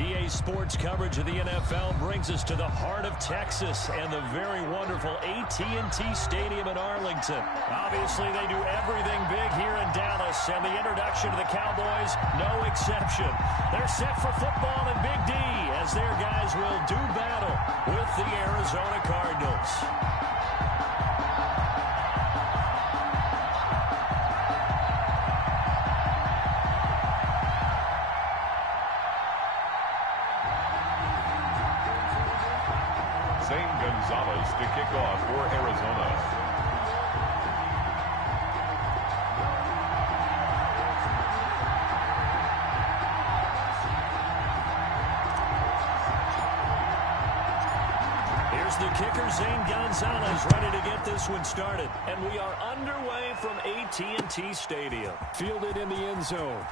EA Sports coverage of the NFL brings us to the heart of Texas and the very wonderful AT&T Stadium in Arlington. Obviously, they do everything big here in Dallas, and the introduction to the Cowboys, no exception. They're set for football in Big D as their guys will do battle with the Arizona Cardinals. To kick off for Arizona. Here's the kicker, Zane Gonzalez, ready to get this one started. And we are underway from AT&T Stadium. Fielded in the end zone.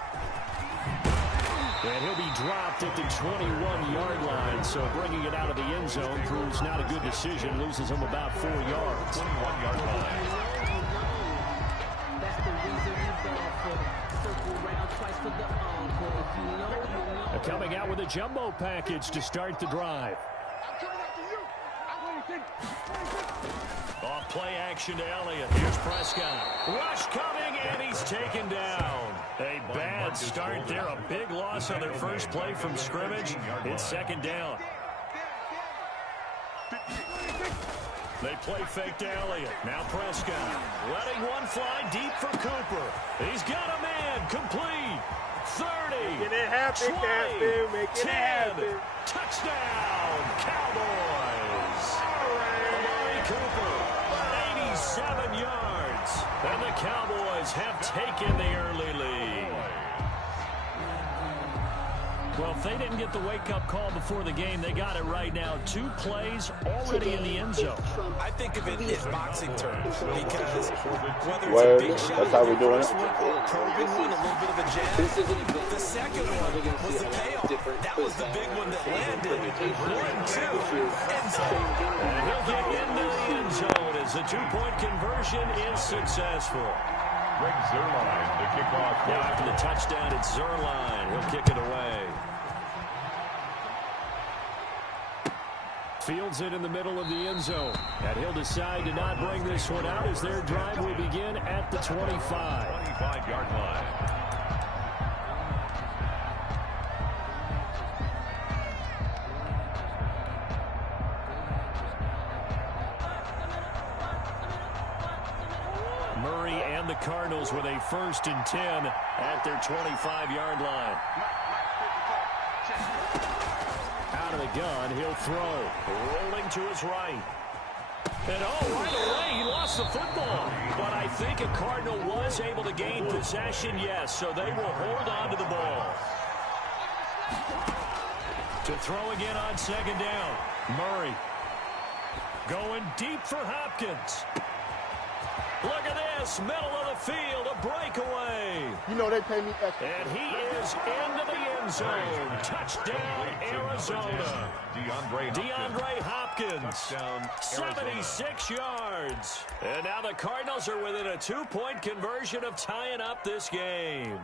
And he'll be dropped at the 21-yard line, so bringing it out of the end zone proves not a good decision. Loses him about 4 yards. 21-yard line. Coming out with a jumbo package to start the drive. Off play action to Elliott. Here's Prescott. Rush coming, and he's taken down. A bad start there. A big loss on their first play from scrimmage. It's second down. They play fake to Elliott. Now Prescott. Letting one fly deep for Cooper. He's got a man. Complete. 30. Making it happen, 20, Captain. Making 10. it happen. Touchdown, Cowboys. Amari Cooper. 87 yards. And the Cowboys have taken the early lead. Well, if they didn't get the wake-up call before the game, they got it right now. 2 plays already in the end zone. I think of it in boxing terms because whether Word. it's a big shot, That's how we're doing it. or a probing one, a little bit of a jab, the second one was the payoff. That was the big one that landed. 1-2, end zone. And he'll get into the end zone as the 2-point conversion is successful. Greg Zuerlein, the kickoff. Now after the touchdown, it's Zuerlein. He'll kick it away. Fields it in the middle of the end zone. And he'll decide to not bring this one out as their drive will begin at the 25. 25-yard line. Murray and the Cardinals with a 1st and 10 at their 25-yard line. Out of the gun, he'll throw. Rolling to his right. And right away, he lost the football. But I think a Cardinal was able to gain possession, yes, so they will hold on to the ball. To throw again on second down. Murray going deep for Hopkins. Look at this, middle of the field, a breakaway. You know they pay me extra. And he is into the end zone. Touchdown, Arizona. DeAndre Hopkins. Touchdown, 76 yards. And now the Cardinals are within a 2-point conversion of tying up this game.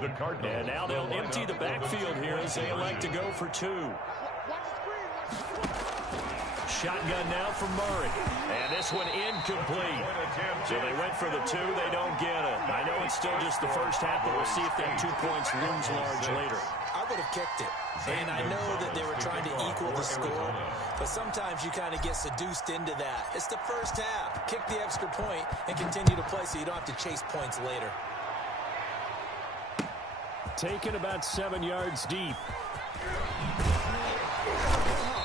The Cardinals. And now they'll empty the backfield here as they elect to go for 2. Shotgun now for Murray. And this one incomplete. So they went for the 2. They don't get it. I know it's still just the first half, but we'll see if that 2 points looms large later. I would have kicked it. And I know that they were trying to equal the score, but sometimes you kind of get seduced into that. It's the first half. Kick the extra point and continue to play so you don't have to chase points later. Taken about 7 yards deep.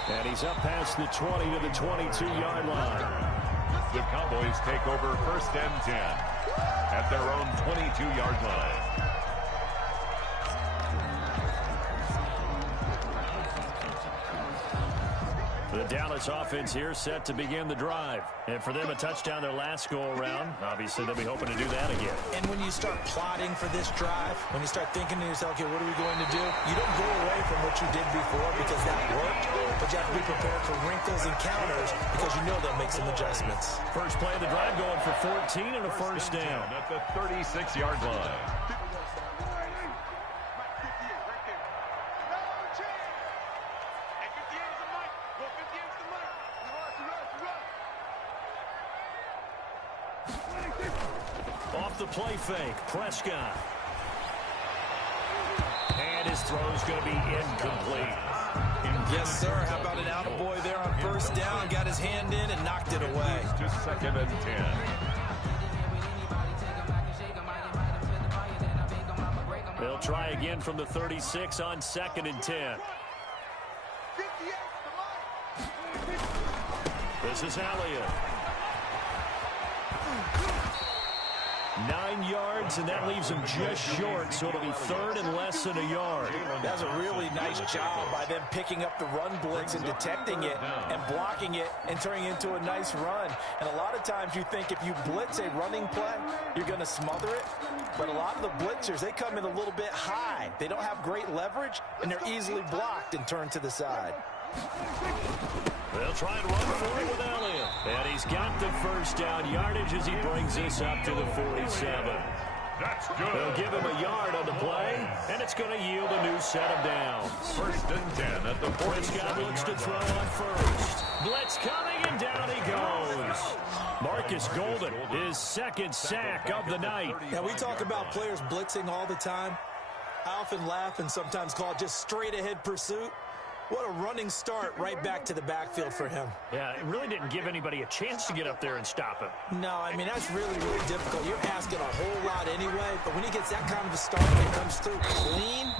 And he's up past the 20 to the 22-yard line. The Cowboys take over 1st and 10 at their own 22-yard line. The Dallas offense here set to begin the drive. And for them, a touchdown their last go-around. Obviously, they'll be hoping to do that again. And when you start plotting for this drive, when you start thinking to yourself, okay, what are we going to do? You don't go away from what you did before because that worked, but you have to be prepared for wrinkles and counters because you know they'll make some adjustments. First play of the drive going for 14 and a first down. At the 36-yard line. Off the play fake, Prescott. And his throw's going to be incomplete. Yes, sir. How about an attaboy there on first down? Got his hand in and knocked it away. To 2nd and 10. They'll try again from the 36 on 2nd and 10. This is Elliott. 9 yards, and that leaves him just short, so it'll be 3rd and less than a yard. That's a really nice job by them picking up the run blitz and detecting it and blocking it and turning it into a nice run. And a lot of times you think if you blitz a running play, you're going to smother it. But a lot of the blitzers, they come in a little bit high. They don't have great leverage, and they're easily blocked and turned to the side. They'll try and run for it with Elliott. And he's got the first down yardage as he brings this up to the 47. That's good. They'll give him a yard on the play, and it's going to yield a new set of downs. 1st and 10 at the 47. Prescott looks to throw on first. Blitz coming, and down he goes. Marcus Golden, his 2nd sack of the night. Now, we talk about players blitzing all the time. I often laugh and sometimes call it just straight-ahead pursuit. What a running start right back to the backfield for him. Yeah, it really didn't give anybody a chance to get up there and stop him. No, I mean, that's really, really difficult. You're asking a whole lot anyway, but when he gets that kind of a start and it comes through clean,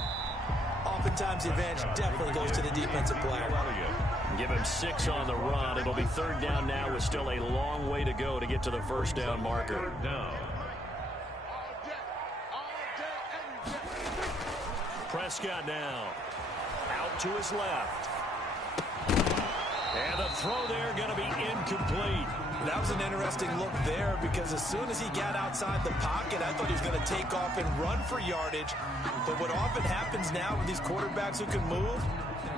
oftentimes the advantage definitely goes to the defensive player. Give him 6 on the run. It'll be 3rd down now with still a long way to go to get to the first down marker. Prescott now. Out to his left. And the throw there going to be incomplete. That was an interesting look there because as soon as he got outside the pocket, I thought he was going to take off and run for yardage. But what often happens now with these quarterbacks who can move,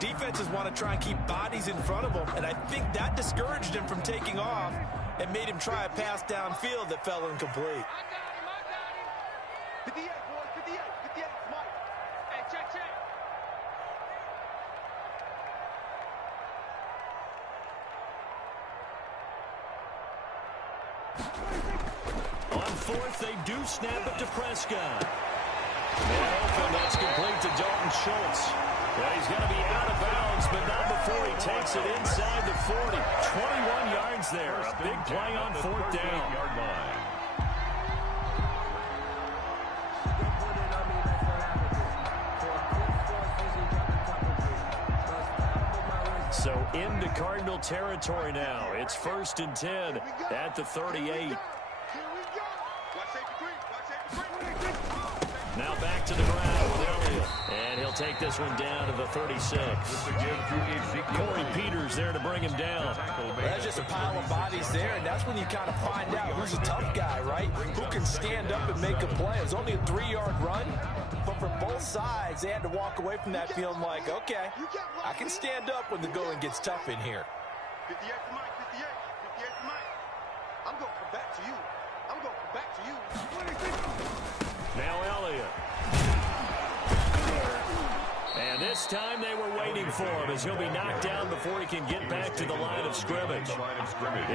defenses want to try and keep bodies in front of them. And I think that discouraged him from taking off and made him try a pass downfield that fell incomplete. On 4th, they do snap it to Prescott. And that's complete to Dalton Schultz. Well, he's going to be out of bounds, but not before he takes it inside the 40. 21 yards there. A big play on 4th down. So into Cardinal territory now. It's 1st and 10 at the 38. Now back to the ground with Elliott. And he'll take this one down to the 36. Corey Peters there to bring him down. That's just a pile of bodies there, and that's when you kind of find out who's a tough guy, right? Who can stand up and make a play. It was only a 3-yard run, but for both sides, they had to walk away from that feeling like, okay, I can stand up when the going gets tough in here. 58 to Mike, 58 to Mike. I'm going to come back to you. I'm going to come back to you. Now Elliott. And this time they were waiting for him as he'll be knocked down before he can get back to the line of scrimmage.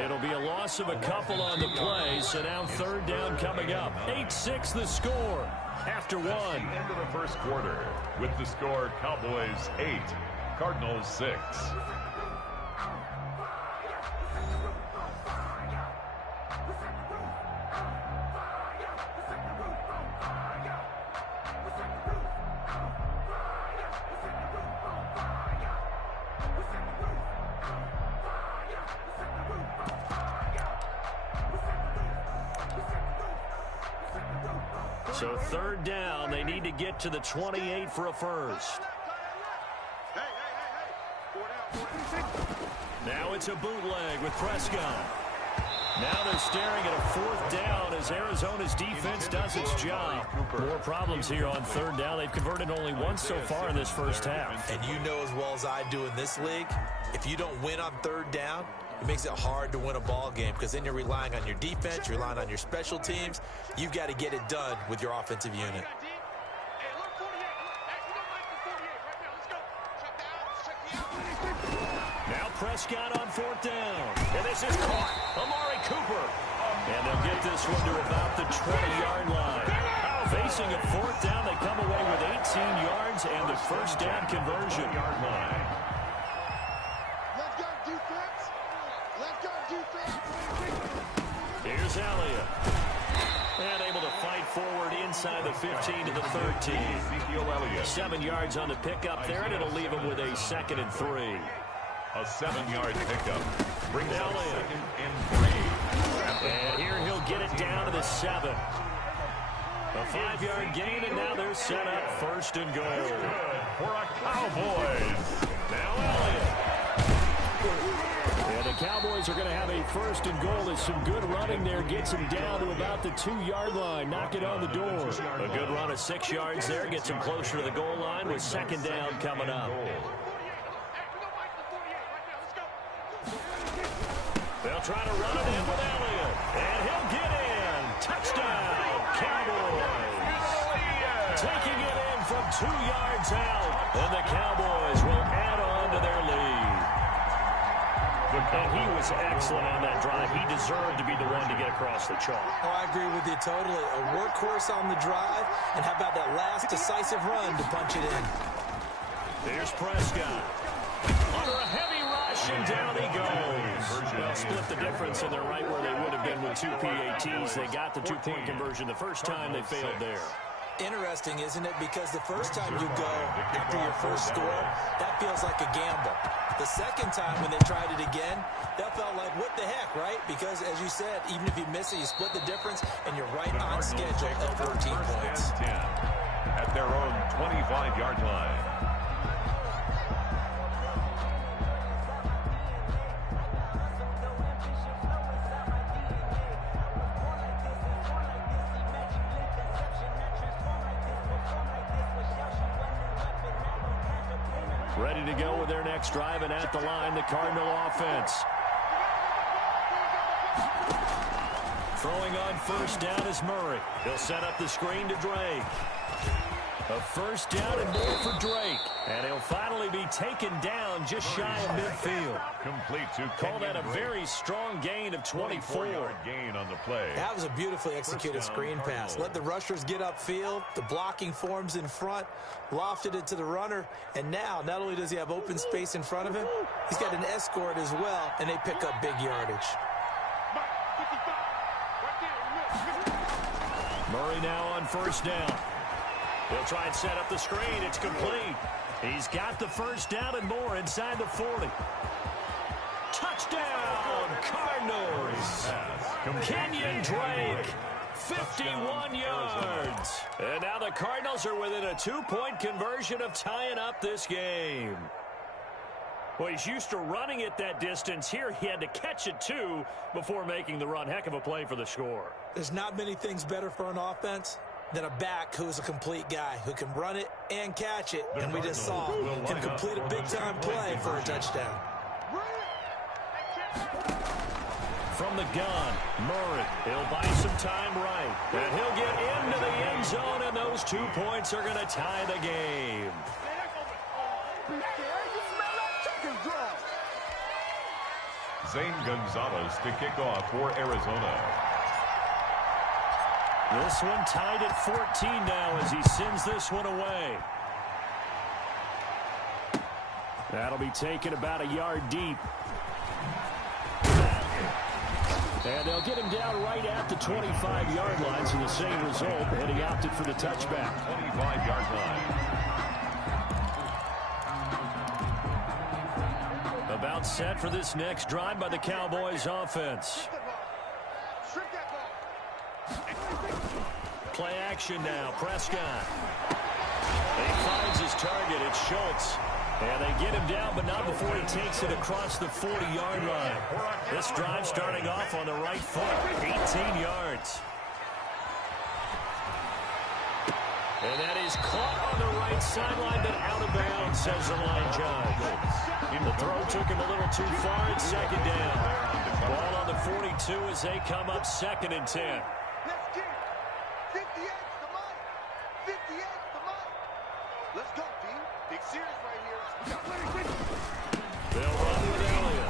It'll be a loss of a couple on the play, so now 3rd down coming up. 8-6 the score after 1. End of the first quarter with the score Cowboys 8, Cardinals 6. So 3rd down, they need to get to the 28 for a first. Now it's a bootleg with Prescott. Now they're staring at a 4th down as Arizona's defense does its job. More problems here on 3rd down. They've converted only once so far in this first half. And you know as well as I do in this league, if you don't win on 3rd down, it makes it hard to win a ball game because then you're relying on your defense, you're relying on your special teams. You've got to get it done with your offensive unit. Now Prescott on 4th down. And this is caught. Amari Cooper. And they'll get this one to about the 20-yard line. Facing a fourth down, they come away with 18 yards and the first down conversion. Let's go defense. Let's go defense. Here's Elliott. And able to fight forward inside the 15 to the 13. 7 yards on the pickup there, and it'll leave him with a 2nd and 3. A 7-yard pickup brings up Elliott. 2nd and 3. And here he'll get it down to the 7. A 5-yard gain, and now they're set up 1st and goal. For a Cowboys. Now Elliott. And the Cowboys are going to have a 1st and goal. As some good running there gets him down to about the 2-yard line. Knock it on the door. A good run of 6 yards there gets him closer to the goal line with 2nd down coming up. They'll try to run it in with Elliott. And he'll get in. Touchdown, Cowboys. Taking it in from 2 yards out. And the Cowboys will add on to their lead. And he was excellent on that drive. He deserved to be the one to get across the chalk. Oh, I agree with you totally. A workhorse on the drive. And how about that last decisive run to punch it in? There's Prescott. Under a heavy rush, and down he goes. Well, split the difference, and they're right where they would have been with 2 PATs. They got the 2-point conversion the first time. They failed there. Interesting, isn't it? Because the first time you go after your first score, that feels like a gamble. The second time when they tried it again, that felt like, what the heck, right? Because, as you said, even if you miss it, you split the difference, and you're right on schedule at 14 points. 10 at their own 25-yard line. Ready to go with their next drive, and at the line, the Cardinal offense. Throwing on 1st down is Murray. He'll set up the screen to Drake. A 1st down and more for Drake. And he'll finally be taken down just shy of midfield. Complete to Call that a very strong gain of 24. 24-yard gain on the play. That was a beautifully executed screen pass. Let the rushers get upfield. The blocking forms in front. Lofted it to the runner. And now, not only does he have open space in front of him, he's got an escort as well, and they pick up big yardage. Murray now on 1st down. He'll try and set up the screen. It's complete. He's got the 1st down and more inside the 40. Touchdown, Cardinals. Kenyon Drake, 51 yards. And now the Cardinals are within a 2-point conversion of tying up this game. Well, he's used to running it that distance. Here he had to catch it, too, before making the run. Heck of a play for the score. There's not many things better for an offense than a back who is a complete guy who can run it and catch it. And we just saw him complete a big-time play for a touchdown. From the gun, Murray. He'll buy some time right. And he'll get into the end zone, and those 2 points are going to tie the game. Zane Gonzalez to kick off for Arizona. This one tied at 14 now as he sends this one away. That'll be taken about a yard deep. And they'll get him down right at the 25-yard line, so the same result, and he opted for the touchback. 25-yard line. About set for this next drive by the Cowboys offense. Play action now. Prescott. He finds his target. It's Schultz. And they get him down, but not before he takes it across the 40-yard line. This drive starting off on the right foot. 18 yards. And that is caught on the right sideline, but out of bounds, says the line judge. The throw took him a little too far. It's 2nd down. Ball on the 42 as they come up 2nd and 10. Let's get it. 58 the money. 58 the money. Let's go, team. Big series right here. They'll run with Elliott.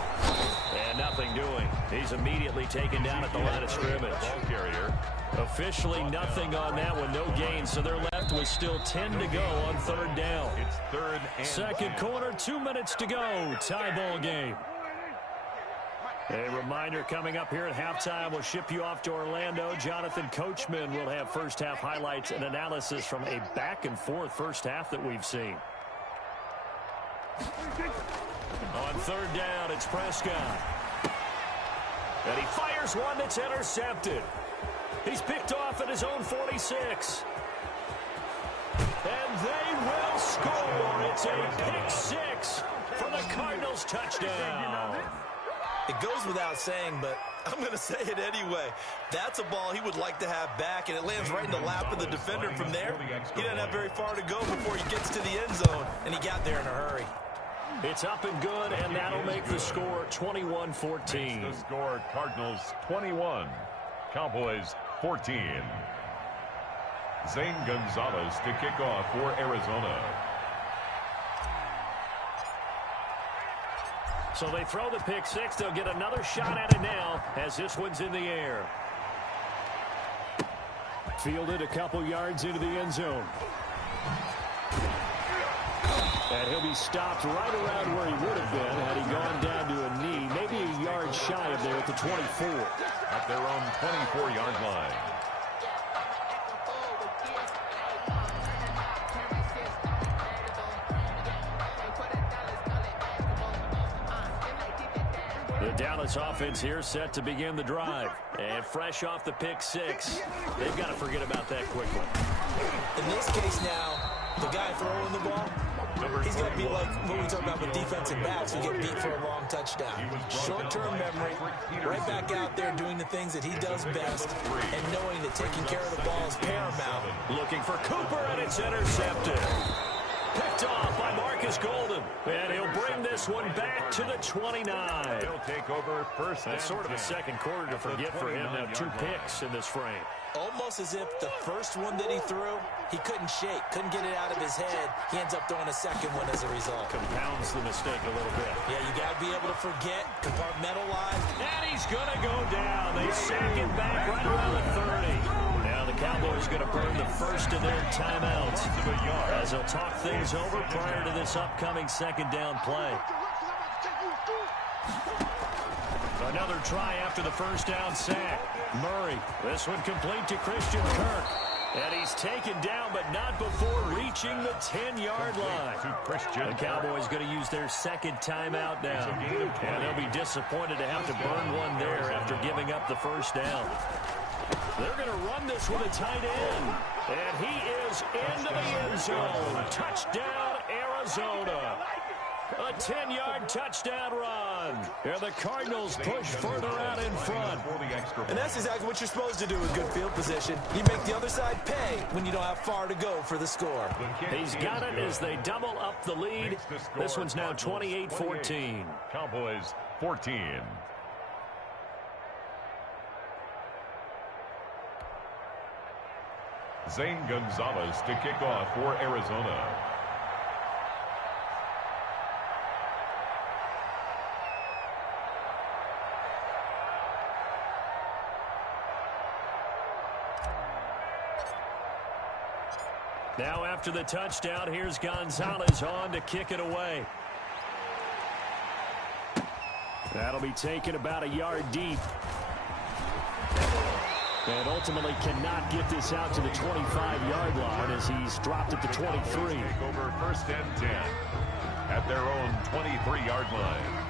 And nothing doing. He's immediately taken down at the line of scrimmage. Ball carrier. Officially nothing on that one, no gain, so they're left with still 10 to go on third down. It's third and Second 10. quarter, 2 minutes to go. Tie ball game. A reminder coming up here at halftime. We'll ship you off to Orlando. Jonathan Coachman will have first half highlights and analysis from a back and forth first half that we've seen. On third down, it's Prescott. And he fires one that's intercepted. He's picked off at his own 46. And they will score. It's a pick six for the Cardinals touchdown. It goes without saying, but I'm going to say it anyway. That's a ball he would like to have back, and it lands right in the lap of the defender from there. He doesn't have very far to go before he gets to the end zone, and he got there in a hurry. It's up and good, and that'll make the score 21-14. The score, Cardinals 21, Cowboys 14. Zane Gonzalez to kick off for Arizona. So they throw the pick six. They'll get another shot at it now as this one's in the air. Fielded a couple yards into the end zone. And he'll be stopped right around where he would have been had he gone down to a knee, maybe a yard shy of there at the 24. At their own 24-yard line. The Dallas offense here set to begin the drive. And fresh off the pick six, they've got to forget about that quickly. In this case now, the guy throwing the ball, he's going to be like what we talk about with defensive backs who get beat for a long touchdown. Short-term memory, right back out there doing the things that he does best, and knowing that taking care of the ball is paramount. Looking for Cooper, and it's intercepted. Picked off by Marcus Golden. And he'll bring this one back to the 29. He'll take over first. That's sort of a second quarter to forget for him. Now 2 picks in this frame. Almost as if the first one that he threw, he couldn't shake, couldn't get it out of his head. He ends up throwing a second one as a result. Compounds the mistake a little bit. Yeah, you got to be able to forget, compartmentalize. And he's going to go down. They sack him back right around the 30. Now the Cowboys going to burn the first of their timeouts as they'll talk things over prior to this upcoming second down play. Another try after the first down sack. Murray, this one complete to Christian Kirk. And he's taken down, but not before reaching the 10-yard line. The Cowboys going to use their second timeout now. And they'll be disappointed to have to burn one there after giving up the first down. They're going to run this with a tight end. And he is into the end zone. Touchdown, Arizona. A 10-yard touchdown run. And the Cardinals push further out in front. And that's exactly what you're supposed to do with good field position. You make the other side pay when you don't have far to go for the score. He's got it as they double up the lead. This one's now 28-14. Cowboys 14. Zane Gonzalez to kick off for Arizona. Now after the touchdown, here's Gonzalez on to kick it away. That'll be taken about a yard deep. And ultimately cannot get this out to the 25-yard line as he's dropped at the 23. Take over first and 10 at their own 23-yard line.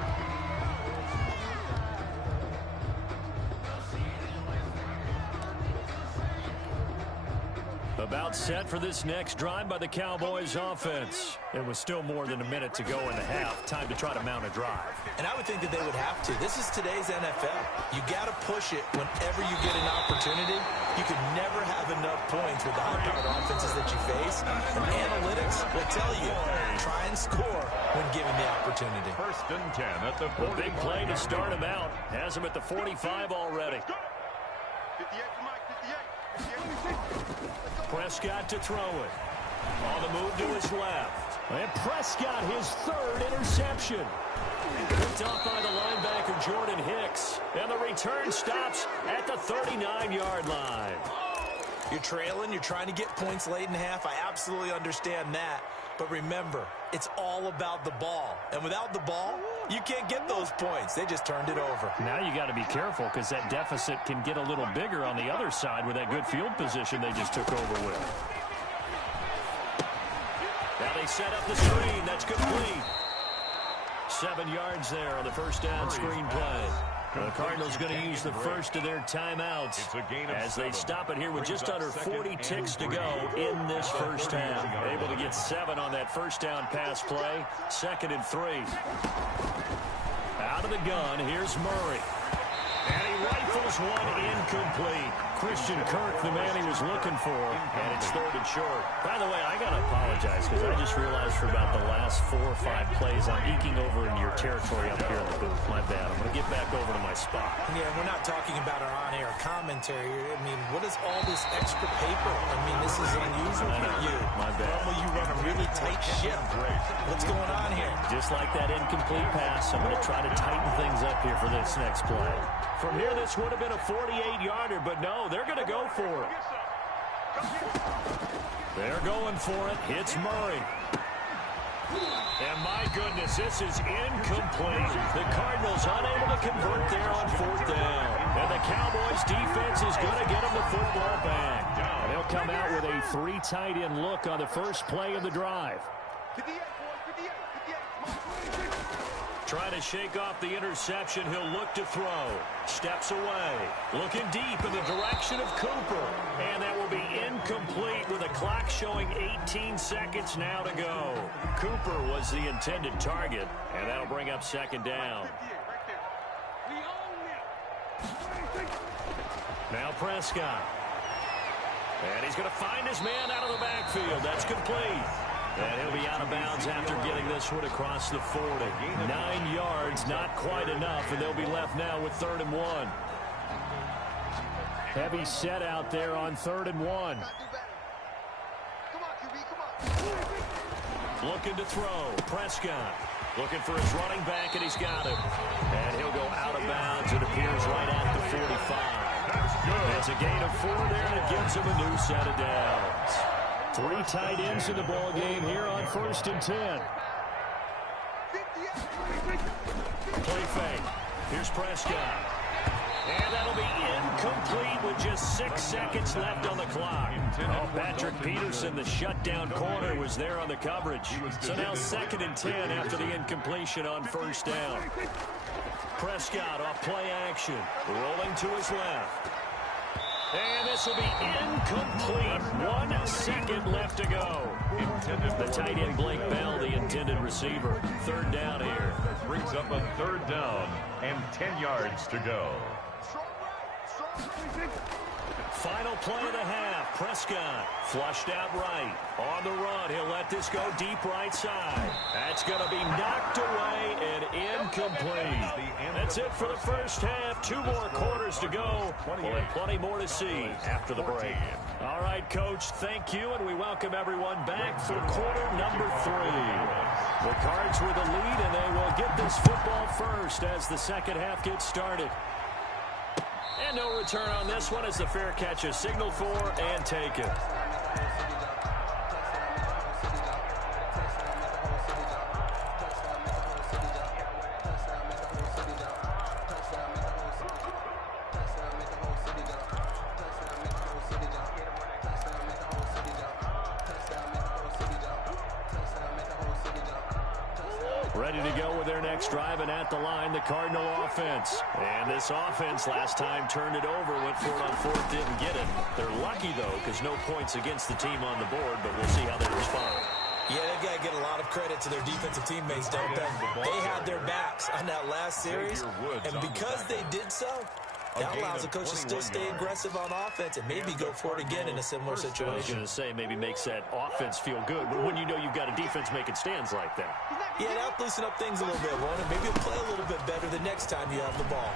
About set for this next drive by the Cowboys offense. It was still more than a minute to go in the half. Time to try to mount a drive. And I would think that they would have to. This is today's NFL. You got to push it whenever you get an opportunity. You can never have enough points with the high-powered offenses that you face. And analytics will tell you, try and score when given the opportunity. First and 10 at the 40. A big play to start him out. Has him at the 45 already. 58 to Mike, 58. Prescott to throw it. On the move to his left. And Prescott, his third interception. Picked off by the linebacker, Jordan Hicks. And the return stops at the 39-yard line. You're trailing. You're trying to get points late in half. I absolutely understand that. But remember, it's all about the ball. And without the ball, you can't get those points. They just turned it over. Now you got to be careful because that deficit can get a little bigger on the other side with that good field position they just took over with. Now they set up the screen. That's complete. 7 yards there on the first down screen play. The Cardinals going to use the first of their timeouts as they stop it here with just under 40 ticks to go in this first half. Able to get 7 on that first down pass play. 2nd and 3. Out of the gun, here's Murray. And he rifles one incomplete. Christian Kirk, the man he was looking for, and it's 3rd and short. By the way, I got to apologize because I just realized for about the last 4 or 5 plays I'm eking over in your territory up here in the booth. My bad. I'm going to get back over to my spot. Yeah, we're not talking about our on-air commentary. I mean, what is all this extra paper? I mean, this is unusual for you. My bad. Normally you run a really tight ship. What's going on here? Just like that incomplete pass, I'm going to try to tighten things up here for this next play. From here, this would have been a 48-yarder, but no, they're going to go for it. They're going for it. Hits Murray. And my goodness, this is incomplete. The Cardinals unable to convert there on 4th down. And the Cowboys defense is going to get them the football back. And they'll come out with a 3 tight end look on the first play of the drive. 58, boys, 58. Trying to shake off the interception. He'll look to throw. Steps away. Looking deep in the direction of Cooper. And that will be incomplete with a clock showing 18 seconds now to go. Cooper was the intended target. And that'll bring up 2nd down. Now Prescott. And he's going to find his man out of the backfield. That's complete. And he'll be out of bounds after getting this one across the 40. 9 yards, not quite enough, and they'll be left now with 3rd and 1. Heavy set out there on 3rd and 1. Come on, QB, come on. Looking to throw. Prescott looking for his running back, and he's got him. And he'll go out of bounds. It appears right at the 45. It's a gain of 4 there, and it gives him a new set of downs. 3 tight ends in the ball game here on 1st and 10. Play fake. Here's Prescott. And that'll be incomplete with just 6 seconds left on the clock. Oh, Patrick Peterson, the shutdown corner, was there on the coverage. So now 2nd and 10 after the incompletion on 1st down. Prescott off play action. Rolling to his left. And this will be incomplete. 1 second left to go. The tight end, Blake Bell, the intended receiver. 3rd down here. Brings up a 3rd down and 10 yards to go. Final play of the half. Prescott flushed out right. On the run, he'll let this go deep right side. That's going to be knocked away and incomplete. That's it for the first half. 2 more quarters to go. We'll have plenty more to see after the break. All right, Coach, thank you, and we welcome everyone back for quarter number 3. The Cards with the lead, and they will get this football first as the second half gets started. And no return on this one as the fair catch is signaled for and taken. Ready to go with their next drive, and at the line, the Cardinal offense. And this offense last time turned it over, went for it on 4th, didn't get it. They're lucky, though, because no points against the team on the board, but we'll see how they respond. Yeah, they've got to get a lot of credit to their defensive teammates, don't they? They had their backs on that last series, and because they did so, that allows the coach to still stay aggressive on offense and maybe go for it again in a similar situation. I was going to say, maybe makes that offense feel good, but when you know you've got a defense making stands like that. Yeah, that'll loosen up things a little bit, won't it? Maybe you'll play a little bit better the next time you have the ball.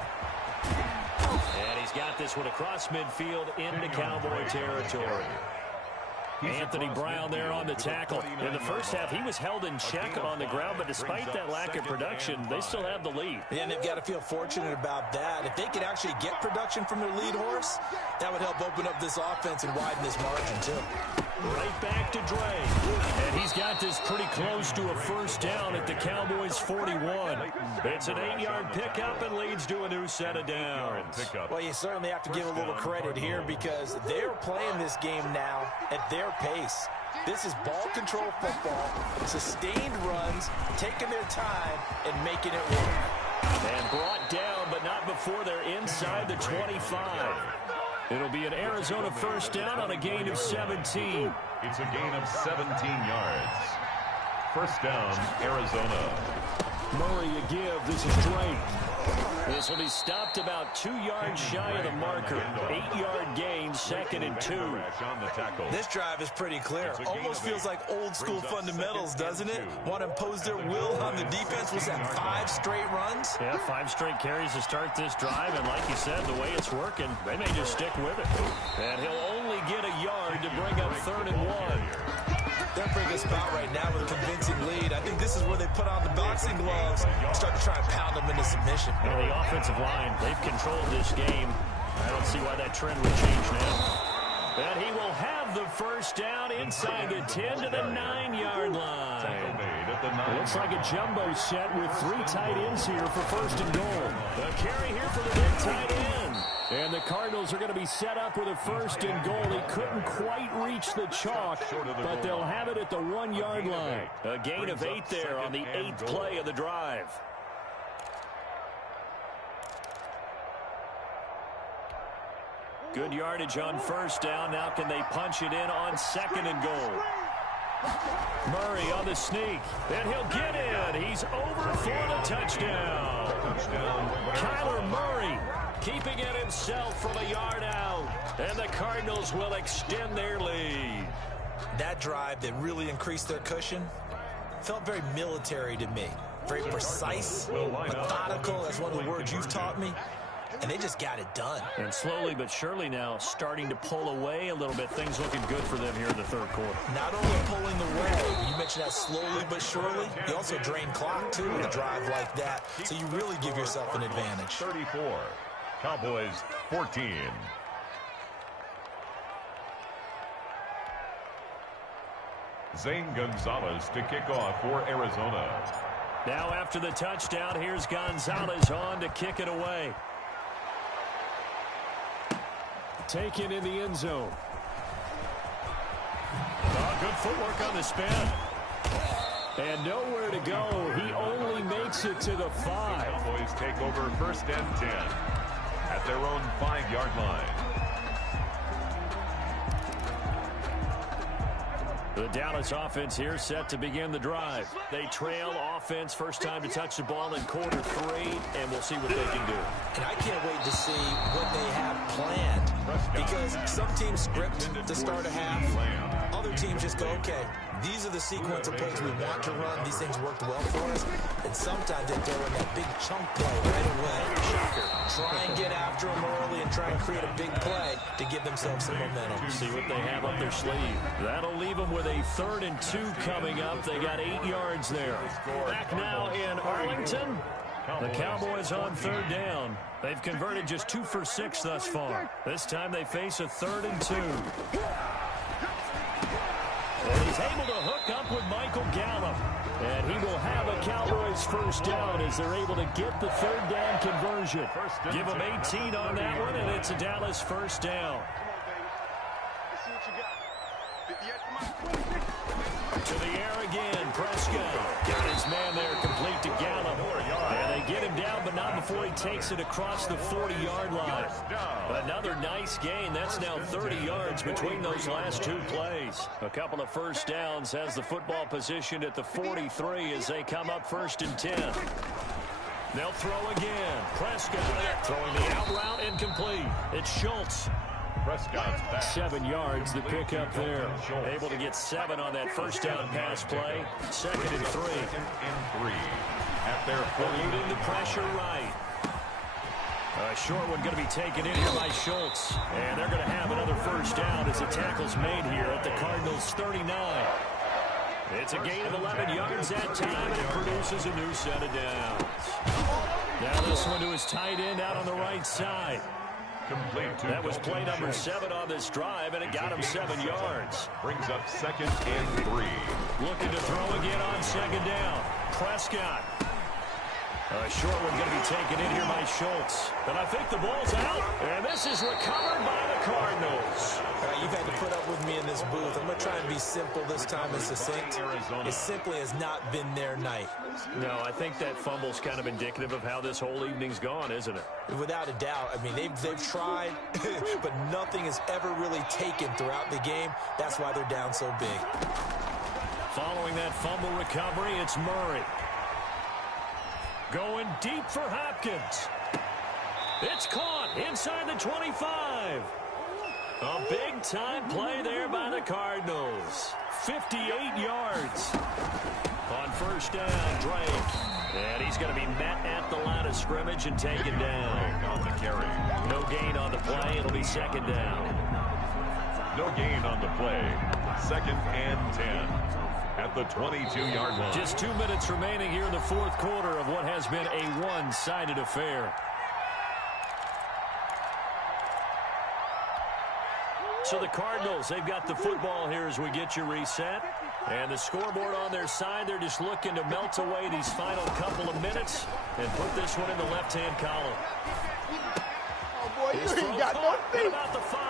And he's got this one across midfield into Cowboy territory. Anthony Brown there on the tackle. In the first half, he was held in check on the ground, but despite that lack of production, they still have the lead. And they've got to feel fortunate about that. If they could actually get production from their lead horse, that would help open up this offense and widen this margin, too. Right back to Dre. And he's got this pretty close to a first down at the Cowboys' 41. It's an 8-yard pickup and leads to a new set of downs. Well, you certainly have to give a little credit here because they're playing this game now at their pace. This is ball control football, sustained runs, taking their time, and making it work. And brought down, but not before they're inside the 25. It'll be an Arizona first down on a gain of 17. It's a gain of 17 yards. First down, Arizona. Murray a give. This is Drake. This will be stopped about 2 yards shy of the marker. 8-yard gain, 2nd and 2. This drive is pretty clear. Almost feels like old school fundamentals, doesn't it? Want to impose their will on the defense. Was that 5 straight runs? Yeah, 5 straight carries to start this drive. And like you said, the way it's working, they may just stick with it. And he'll only get a yard to bring up 3rd and 1. They're bringing a spot right now with a convincing lead. I think this is where they put on the boxing gloves and start to try and pound them into submission. And the offensive line, they've controlled this game. I don't see why that trend would change now. And he will have the first down inside the 10 to the 9-yard line. Looks like a jumbo set with 3 tight ends here for 1st and goal. The carry here for the big tight end. And the Cardinals are going to be set up with a 1st and goal. He couldn't quite reach the chalk, but they'll have it at the 1-yard line. A gain of 8 there on the 8th play of the drive. Good yardage on first down. Now can they punch it in on 2nd and goal? Murray on the sneak, and he'll get in. He's over for the touchdown. Kyler Murray keeping it himself from a yard out, and the Cardinals will extend their lead. That drive that really increased their cushion felt very military to me. Very precise, methodical. That's one of the words you've taught me. And they just got it done. And slowly but surely now starting to pull away a little bit. Things looking good for them here in the 3rd quarter. Not only pulling away, you mentioned that slowly but surely. You also drain clock, too, with a drive like that. So you really give yourself an advantage. 34. Cowboys 14. Zane Gonzalez to kick off for Arizona. Now after the touchdown, here's Gonzalez on to kick it away. Taken in the end zone. Oh, good footwork on the spin. And nowhere to go. He only makes it to the 5. Cowboys take over 1st and 10 at their own 5-yard line. The Dallas offense here set to begin the drive. They trail offense, first time to touch the ball in quarter 3, and we'll see what they can do. And I can't wait to see what they have planned, because some teams script to start a half. Other teams just go, okay, these are the sequence of plays we want to run. These things worked well for us. And sometimes they throw in that big chunk play right away. Try and get after them early and try and create a big play to give themselves some momentum. See what they have up their sleeve. That'll leave them with a 3rd and 2 coming up. They got 8 yards there. Back now in Arlington. The Cowboys on 3rd down. They've converted just 2 for 6 thus far. This time they face a 3rd and 2. And he's able to hook up with Michael Gallup. And he will have a Cowboys first down as they're able to get the 3rd down conversion. Give them 18 on that one, and it's a Dallas first down. To the air again, Prescott. Got his man there complete to Gallup. And they get him down, but not before he takes it across the 40-yard line. Another nice gain. That's now 30 yards between those last 2 plays. A couple of first downs, has the football positioned at the 43 as they come up 1st and 10. They'll throw again. Prescott throwing the out route, incomplete. It's Schultz. Prescott's back. 7 yards, the pick up there. Able to get 7 on that first down pass play. 2nd and 3. 2nd and 3 at their 40. Eluding the pressure right. A short one going to be taken in here by Schultz. And they're going to have another first down as the tackle's made here at the Cardinals' 39. It's a gain of 11 yards that time, and it produces a new set of downs. Now this one to his tight end out on the right side. Complete to That was Dalton play number Schultz. 7 on this drive, and it got him 7 yards. Brings up 2nd and 3. Looking to throw again on 2nd down. Prescott. A short one going to be taken in here by Schultz. And I think the ball's out, and this is recovered by the Cardinals. All right, you've had to put up with me in this booth. I'm going to try and be simple this time and succinct. It simply has not been their night. No, I think that fumble's kind of indicative of how this whole evening's gone, isn't it? Without a doubt. I mean, they've tried, but nothing has ever really taken throughout the game. That's why they're down so big. Following that fumble recovery, it's Murray. Going deep for Hopkins. It's caught inside the 25. A big-time play there by the Cardinals. 58 yards. On first down, Drake. And he's going to be met at the line of scrimmage and taken down. On the carry. No gain on the play. It'll be 2nd down. No gain on the play. 2nd and 10. At the 22-yard line. Just 2 minutes remaining here in the fourth quarter of what has been a one-sided affair. So the Cardinals, they've got the football here as we get you reset. And the scoreboard on their side, they're just looking to melt away these final couple of minutes and put this one in the left-hand column. Oh, boy, His you throw ain't got no caught at feet. about the 5.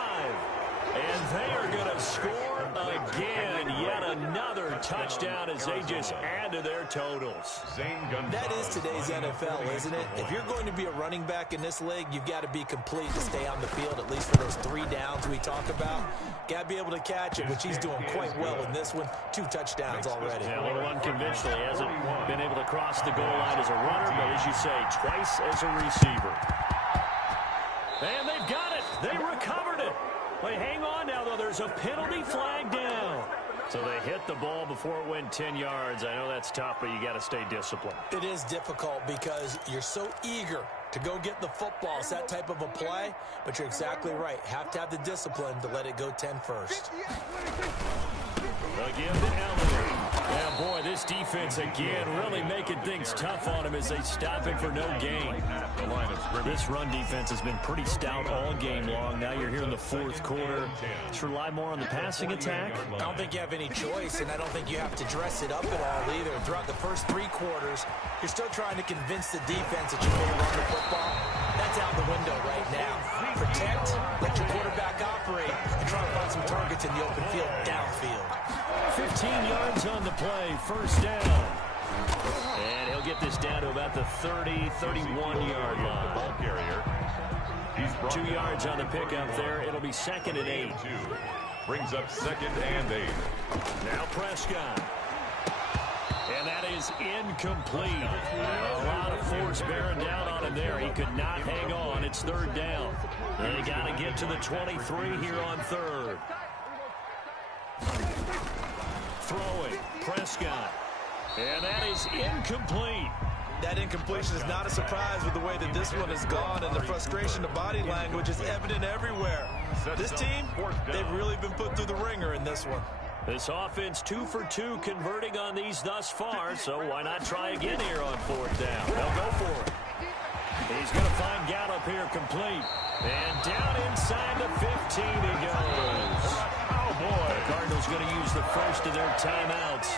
And they are going to score again. Yet another touchdown as they just add to their totals. That is today's NFL, isn't it? If you're going to be a running back in this league, you've got to be complete to stay on the field, at least for those 3 downs we talk about. Got to be able to catch it, which he's doing quite well in this one. 2 touchdowns already. Yeah, a little unconventional. He hasn't been able to cross the goal line as a runner, but as you say, twice as a receiver. And they've got it. They recovered it. Wait, hang on now, though. There's a penalty flag down. So they hit the ball before it went 10 yards. I know that's tough, but you got to stay disciplined. It is difficult because you're so eager to go get the football. It's that type of a play, but you're exactly right. Have to have the discipline to let it go 10 first. Again to Elliott. Yeah, boy, this defense again really making things tough on him as they stop him for no gain. This run defense has been pretty stout all game long. Now you're here in the fourth quarter. Just rely more on the passing attack. I don't think you have any choice, and I don't think you have to dress it up at all either. Throughout the first 3 quarters, you're still trying to convince the defense that you may run the football. That's out the window right now. Protect, let your quarterback operate, and try to find some targets in the open field downfield. 15 yards on the play, first down. And he'll get this down to about the 30, 31-yard line. Ball carrier. 2 yards on the pickup there. It'll be 2nd and 8. Brings up 2nd and 8. Now Prescott. And that is incomplete. A lot of force bearing down on him there. He could not hang on. It's 3rd down. They got to get to the 23 here on 3rd. Throwing, Prescott. And that is incomplete. That incompletion is not a surprise with the way that this one has gone, and the frustration of body language is evident everywhere. This team, they've really been put through the ringer in this one. This offense 2 for 2 converting on these thus far, so why not try again here on 4th down? They'll go for it. He's going to find Gallup here complete. And down inside the 15 he goes. Oh, boy. The Cardinals going to use the first of their timeouts.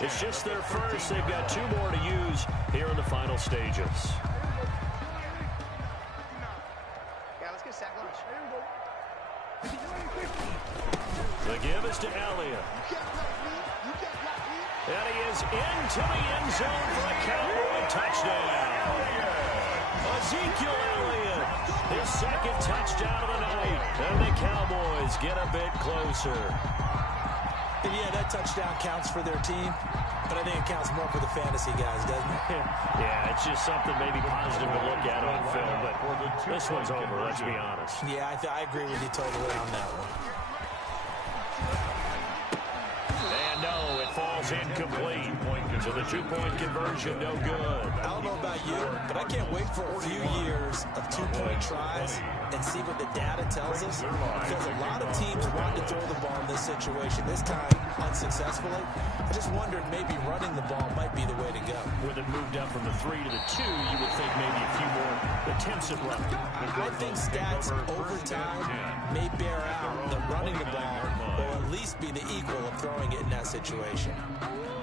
It's just their first. They've got 2 more to use here in the final stages. Yeah, let's get sack lunch. The give is to Elliott. And he is into the end zone for a Cowboy touchdown. Ezekiel Elliott, his 2nd touchdown of the night. And the Cowboys get a bit closer. And yeah, that touchdown counts for their team, but I think it counts more for the fantasy guys, doesn't it? Yeah, it's just something maybe positive to look at on film, but this one's over, let's be honest. Yeah, I agree with you totally on that one. And no, it falls incomplete. So the two-point conversion, no good. I don't know about you, but I can't wait for a few years of two-point tries and see what the data tells us. Because a lot of teams want to throw the ball in this situation. This time, unsuccessfully. I just wondered maybe running the ball might be the way to go. With it moved up from the 3 to the 2, you would think maybe a few more attempts at running. I think stats over time may bear out that running the ball will at least be the equal of throwing it in that situation.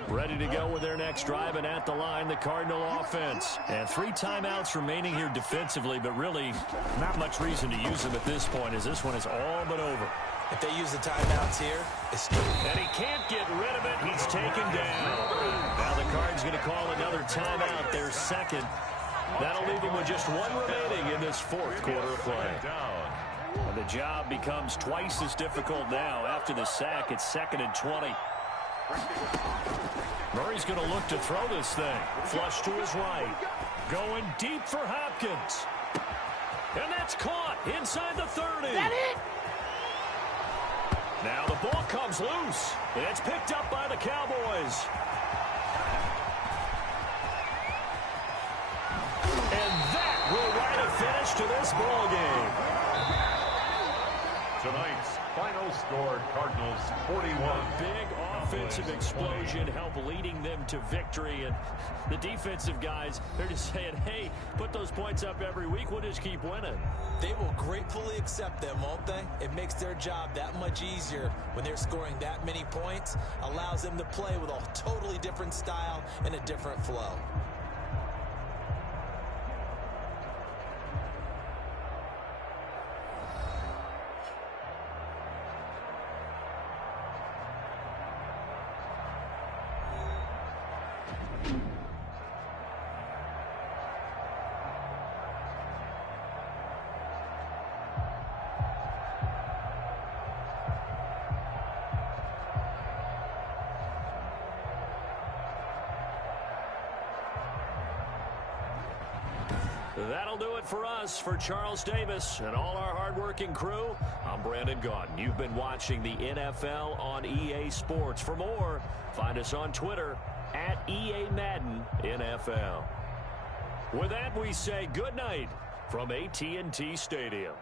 Ready to go with their next drive, and at the line, the Cardinal offense. And 3 timeouts remaining here defensively, but really not much reason to use them at this point, as this one is all but over. If they use the timeouts here, it's true. And he can't get rid of it. He's taken down. Now the Card's going to call another timeout, their second. That'll leave them with just 1 remaining in this 4th quarter of play. And the job becomes twice as difficult now. After the sack, it's 2nd and 20. Murray's going to look to throw this thing. Flush to his right. Going deep for Hopkins. And that's caught inside the 30. That it? Now the ball comes loose. And it's picked up by the Cowboys. And that will write a finish to this ball game. Tonight's final score, Cardinals 41. Big offensive explosion help leading them to victory. And the defensive guys, they're just saying, hey, put those points up every week. We'll just keep winning. They will gratefully accept them, won't they? It makes their job that much easier when they're scoring that many points. Allows them to play with a totally different style and a different flow. That'll do it for us. For Charles Davis and all our hardworking crew, I'm Brandon Gaudin. You've been watching the NFL on EA Sports. For more, find us on Twitter at EA Madden NFL. With that, we say good night from AT&T Stadium.